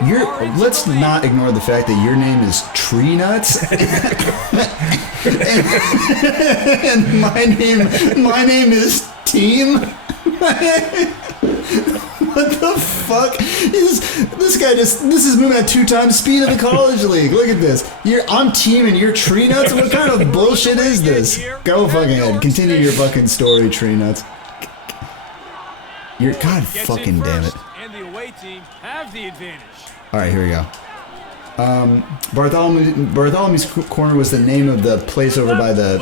Let's not ignore the fact that your name is Tree Nuts, and my name is Team. What the fuck is this guy? This is moving at 2 times speed of the college league. Look at this. I'm Team and you're Tree Nuts. What kind of bullshit is this? Go fucking ahead. Continue your fucking story, Tree Nuts. You're God fucking damn it. And the away team have the advantage. All right, here we go. Bartholomew's Corner was the name of the place over by the.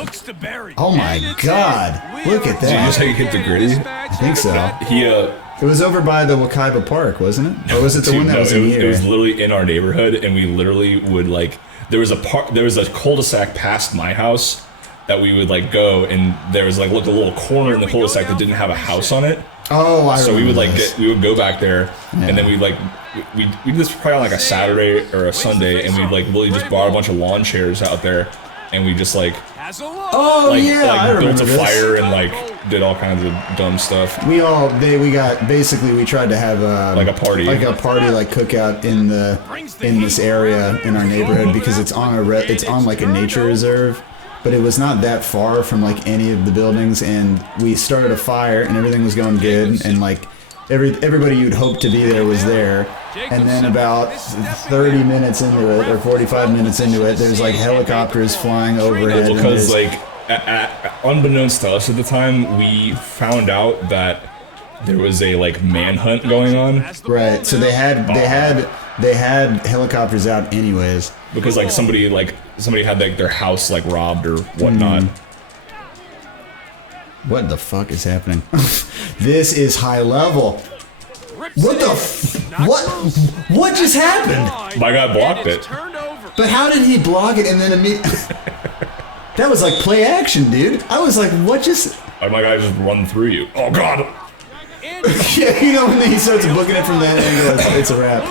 Oh my God! Look at that. Did you just how you hit the gritty? I think so. It was over by the Wakaiba Park, wasn't it? Or was it the one that was in here? It was literally in our neighborhood, and we literally would like. There was a cul-de-sac past my house that we would like go, and there was like a little corner in the cul-de-sac that didn't have a house on it. Oh, I remember. So we would we would go back there, and then we did this probably on like a Saturday or a Sunday, and we'd like really just bought a bunch of lawn chairs out there, and we just like I built a this. fire and like did all kinds of dumb stuff. We tried to have like a party like cookout in this area in our neighborhood because it's on like a nature reserve. But it was not that far from like any of the buildings, and we started a fire and everything was going good, and like everybody you'd hope to be there was there. And then about 30 minutes into it, or 45 minutes into it, there's like helicopters flying overhead. Because unbeknownst to us at the time, we found out that there was a like manhunt going on. Right. So they had helicopters out anyways. Because like somebody had like their house like robbed or whatnot. What the fuck is happening? This is high level. What the what just happened? My guy blocked it. But how did he block it and then that was like play action, dude. I was like, what just? My guy just run through you. Oh God. Yeah, you know when he starts booking it from that angle, it's a wrap.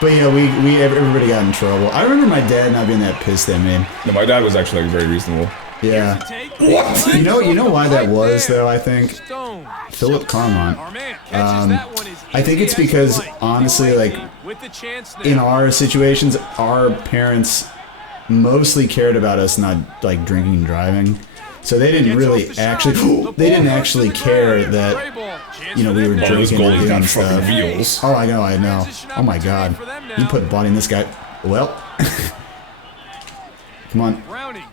But yeah, everybody got in trouble. I remember my dad not being that pissed at me. No, my dad was actually like very reasonable. Yeah. What? You know why that was though? I think Philip Carmont. I think it's because honestly, like in our situations, our parents mostly cared about us not like drinking and driving. So they didn't really actually care that, you know, we were drinking and doing stuff. Oh, I know. Oh my God. You put body in this guy. Well. Come on.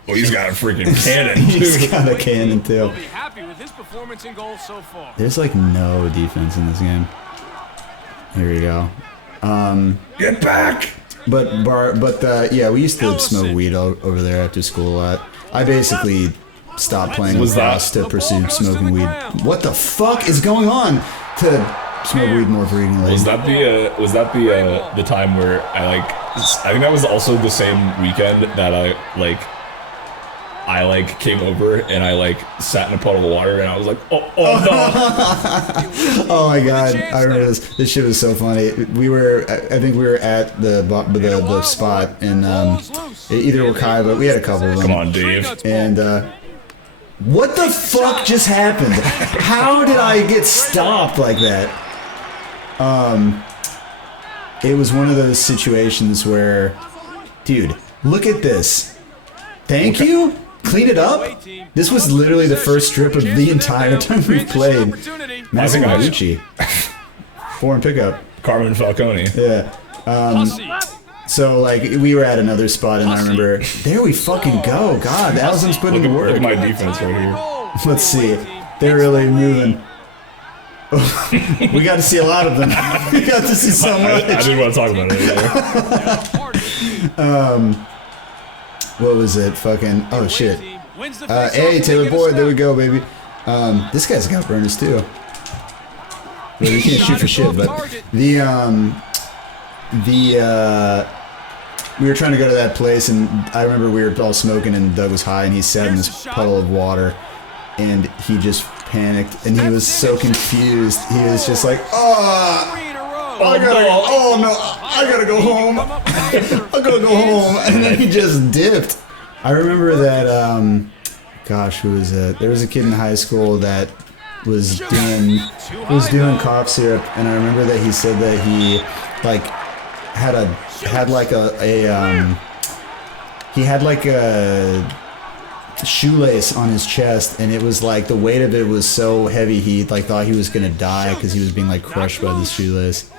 Oh, he's got a freaking cannon. He's got a cannon too. Happy with his performance in goals so far. There's like no defense in this game. Here we go. Get back! But yeah, we used to smoke weed over there after school a lot. I basically stopped playing lacrosse to pursue smoking weed. What the fuck is going on? To smoke weed more frequently. Was that the time where I think that was also the same weekend that I came over and I sat in a puddle of water and I was like, oh no. Oh my God, I remember this. This shit was so funny. I think we were at the spot in either Wakai, but we had a couple of them. Come on, Dave. And what the fuck just happened? How did I get stopped like that? It was one of those situations where, dude, look at this. Thank you? Clean it up? This was literally the first strip of the entire time we've played. Massimo. Foreign pickup. Carmen Falcone. Yeah. So, we were at another spot, and I remember, there we fucking go. God, Allison's putting in work. Look at my defense right here. Let's see. They're really moving. We got to see a lot of them. We got to see so much. I didn't want to talk about it. What was it? Fucking. Oh, shit. Hey, Taylor Boyd. There we go, baby. This guy's got burners, too. Well, we can't shoot for shit, but we were trying to go to that place, and I remember we were all smoking, and Doug was high, and he sat in this puddle of water, and he just panicked, and he was so confused. He was just like, I gotta go home. I gotta go home, and then he just dipped. I remember that. Gosh, who was it? There was a kid in high school that was doing cough syrup, and I remember that he said that he had like a shoelace on his chest, and it was like the weight of it was so heavy he like thought he was gonna die because he was being like crushed by this shoelace.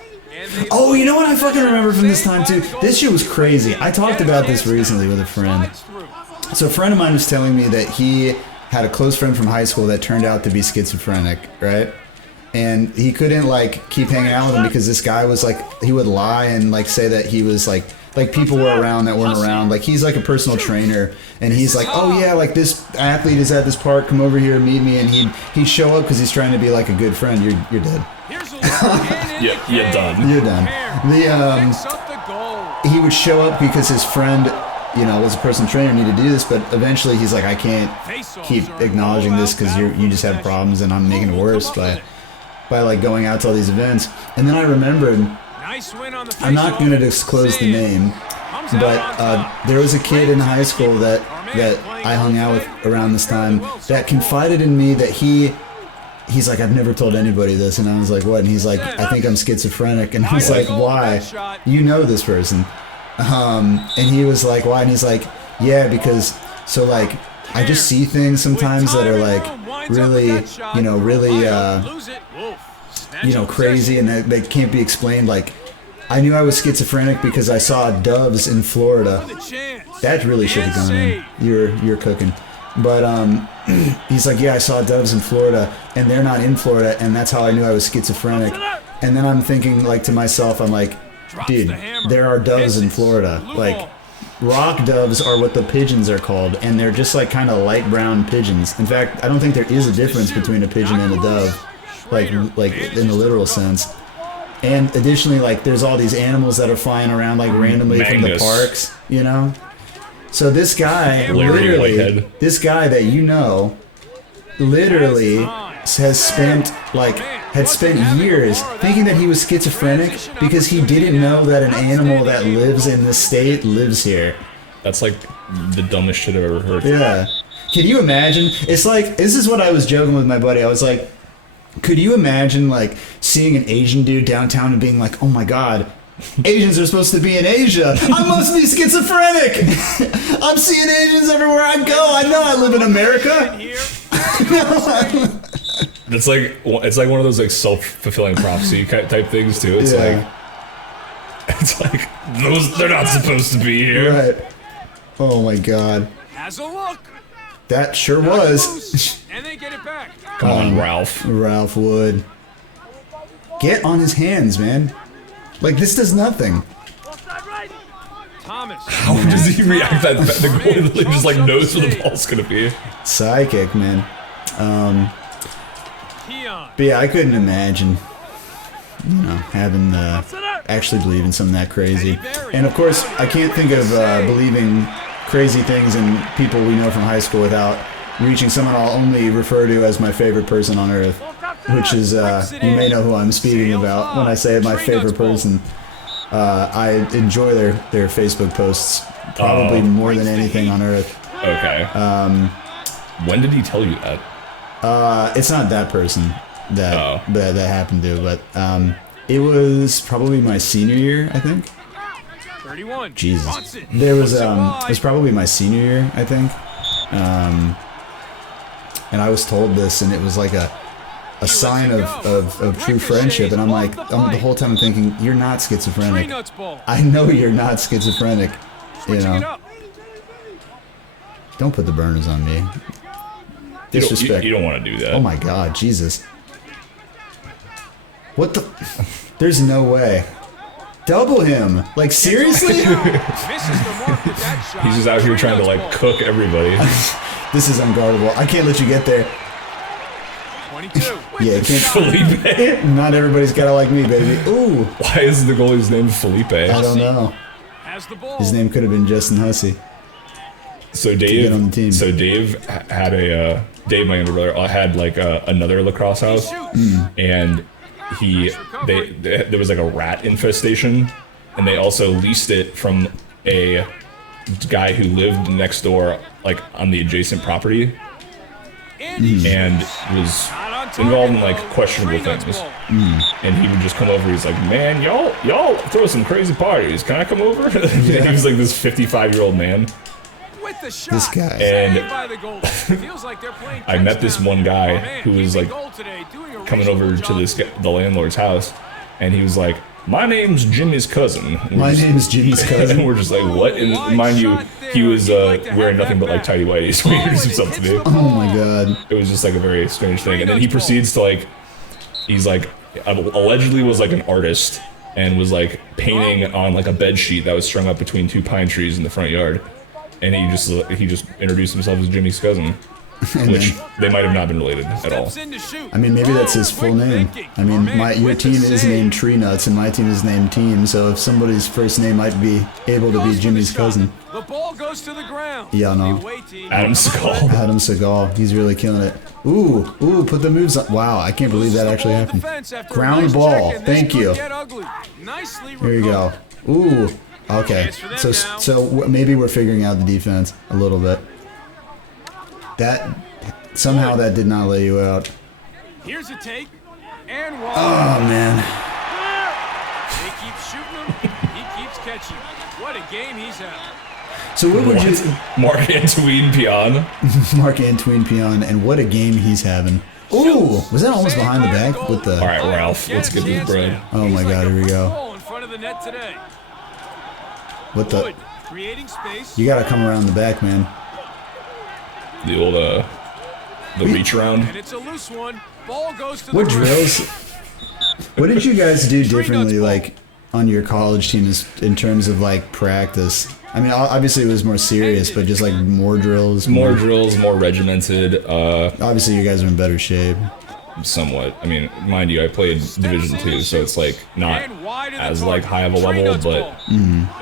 Oh, you know what I fucking remember from this time too? This shit was crazy. I talked about this recently with a friend. So a friend of mine was telling me that he had a close friend from high school that turned out to be schizophrenic, right? And he couldn't like keep hanging out with him because this guy was like, he would lie and like say that he was like people were around that weren't around. Like he's like a personal trainer, and he's like, oh yeah, like this athlete is at this park, come over here and meet me, and he'd show up because he's trying to be like a good friend. You're dead. Yeah, you're done. You're done. He would show up because his friend, you know, was a personal trainer, needed to do this, but eventually he's like, I can't keep acknowledging this because you just have problems and I'm making it worse by like going out to all these events. And then I remembered, I'm not going to disclose the name, but there was a kid in high school that I hung out with around this time that confided in me that he's like, I've never told anybody this. And I was like, what? And he's like, I think I'm schizophrenic. And I was like, why? You know this person. And he was like, why? And he's like, yeah, because so like I just see things sometimes that are like really, crazy, and they can't be explained. Like I knew I was schizophrenic because I saw doves in Florida. That really should have gone in. You're cooking. But he's like, yeah, I saw doves in Florida, and they're not in Florida, and that's how I knew I was schizophrenic. And then I'm thinking like to myself, I'm like, dude, there are doves in Florida. Like, rock doves are what the pigeons are called, and they're just like kind of light brown pigeons. In fact, I don't think there is a difference between a pigeon and a dove, like in the literal sense. And additionally, like, there's all these animals that are flying around like randomly from the parks, you know? So this guy, literally, this guy that you know, literally had spent years thinking that he was schizophrenic because he didn't know that an animal that lives in this state lives here. That's like the dumbest shit I've ever heard. Yeah. Can you imagine? It's like, this is what I was joking with my buddy. I was like, could you imagine like seeing an Asian dude downtown and being like, oh my god, Asians are supposed to be in Asia. I must be schizophrenic. I'm seeing Asians everywhere I go. I know I live in America. It's like one of those like self-fulfilling prophecy type things too. It's like they're not supposed to be here. Right. Oh my god. Has a look. That sure was. And they get it back. Come on, Ralph. Ralph Wood. Get on his hands, man. Like, this does nothing. Thomas. How does he react that the goalie literally just like knows where the ball's gonna be? Psychic, man. But yeah, I couldn't imagine, having actually believing something that crazy. And of course, I can't think of believing crazy things in people we know from high school without reaching someone I'll only refer to as my favorite person on earth, which is, you may know who I'm speaking about when I say my favorite person. I enjoy their Facebook posts probably more than anything on earth. Okay. When did he tell you that? It's not that person that happened to, but it was probably my senior year, I think. 31. Jesus. There was it was probably my senior year, I think. And I was told this, and it was like a sign of true friendship, and I'm like, the whole time I'm thinking, you're not schizophrenic. I know you're not schizophrenic, you know. Don't put the burners on me. Disrespect. You don't want to do that. Oh my god, Jesus. What the? There's no way. Double him. Like, seriously? He's just out here trying to like cook everybody. This is unguardable. I can't let you get there. 22. Yeah, you can't. Felipe. Not everybody's gotta like me, baby. Ooh. Why is the goalie's name Felipe? I don't know. His name could have been Justin Hussey. So Dave had Dave, my younger brother, had like another lacrosse house, and there was like a rat infestation, and they also leased it from a guy who lived next door, like on the adjacent property, and was involved in like questionable things. And he would just come over. He's like, "Man, y'all throw some crazy parties. Can I come over?" He was like this 55-year-old man. With the shot. This guy. And By the goal. Feels like they're playing I met this one guy Oh, man, who was kicking like goal today, doing a coming over to reasonable this job. the landlord's house, and he was like, "My name's Jimmy's cousin." My name is Jimmy's And cousin. we're just like, "What?" And mind you, he was wearing nothing but like tighty whities when he introduced himself to me. Oh my god. It was just like a very strange thing. And then he proceeds to like, he's like, allegedly was like an artist and was like painting on like a bed sheet that was strung up between 2 pine trees in the front yard. And he just introduced himself as Jimmy's cousin, which they might have not been related at all. I mean, maybe that's his full name. I mean, your team is named Tree Nuts, and my team is named Team. So if somebody's first name might be able to be Jimmy's cousin. The ball goes to the ground. Yeah, no. Adam Seagal. Adam Seagal, he's really killing it. Ooh, put the moves on. Wow, I can't believe that actually happened. Ground ball, thank you. Here you go. Ooh, okay. So maybe we're figuring out the defense a little bit. Somehow that did not lay you out. Here's a take. And one. Oh man. They keep shooting him. He keeps catching. What a game he's having. So what would you... Marc-Antoine Pion. Marc-Antoine Pion, and what a game he's having. Ooh, was that almost behind the back with the... All right, Ralph, let's get this bread. Oh my god, here we go. In front of the net today. What the... Creating space. You gotta come around the back, man. The old, the reach around. And it's a loose one. Ball goes to What the drills... What did you guys do differently, like, on your college teams in terms of, like, practice? I mean, obviously it was more serious, but just, like, more drills. More drills, more regimented. Obviously you guys are in better shape. Somewhat. I mean, mind you, I played Division II, so it's, like, not as, like, high of a level, but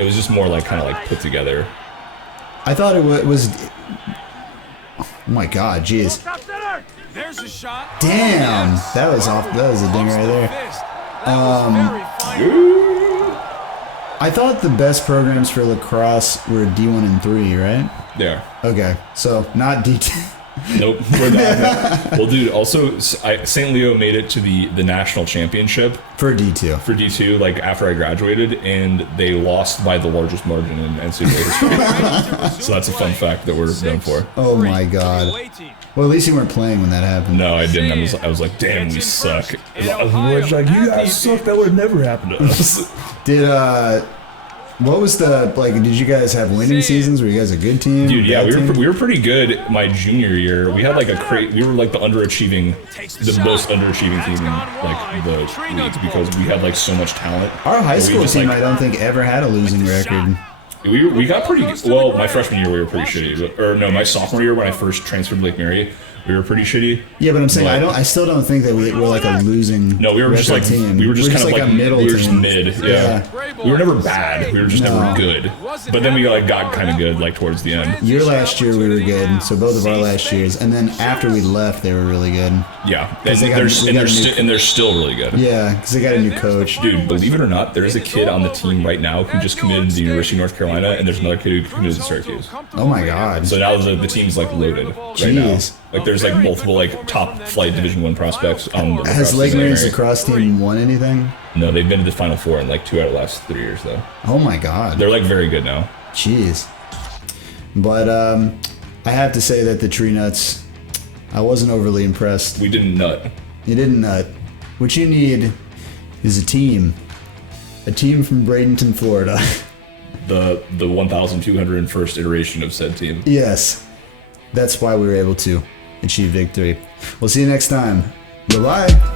it was just more, like, kind of, like, put together. I thought it was... Oh my god, jeez. There's a shot. Damn! That was off. That was a ding right there. I thought the best programs for lacrosse were D1 and 3, right? Yeah. Okay, so not D2. Nope, we're not. Well, dude, also, St. Leo made it to the national championship. For D2. For D2, like, after I graduated, and they lost by the largest margin in NCAA history. So that's a fun fact that we're known for. Oh my god. Well, at least you weren't playing when that happened. No, I didn't. I was like, damn, we suck. I was like, you guys suck. That would have never happened to us. What was the, like, did you guys have winning seasons? Were you guys a good team? Dude, yeah, we were pretty good my junior year. We had like we were like the most underachieving team in like the leagues because we had like so much talent. Our high school team, like, I don't think ever had a losing record. We got pretty well. My freshman year we were pretty shitty, or no, my sophomore year when I first transferred to Lake Mary, we were pretty shitty. Yeah, but I'm saying I still don't think that we were like a losing. No, we were just like team. we were just kind of like a middle. We were just team. mid. Yeah. We were never bad. We were just never good. But then we got kind of good like towards the end. Your last year we were good, so both of our last years, and then after we left, they were really good. Yeah, and they're still really good. Yeah, because they got a new coach. Dude, believe it or not, there is a kid on the team right now who just committed to the University of North Carolina, and there's another kid who committed to Syracuse. Oh my god. So now the team's like loaded right now. Like there's like multiple like top flight Division I prospects on the Has Lake Mary's lacrosse team won anything? No, they've been to the Final Four in like 2 out of the last 3 years though. Oh my god. They're like very good now. Jeez. But I have to say that the Tree Nuts, I wasn't overly impressed. We didn't nut. You didn't nut. What you need is a team. A team from Bradenton, Florida. The 1,201st iteration of said team. Yes. That's why we were able to achieve victory. We'll see you next time. Bye-bye.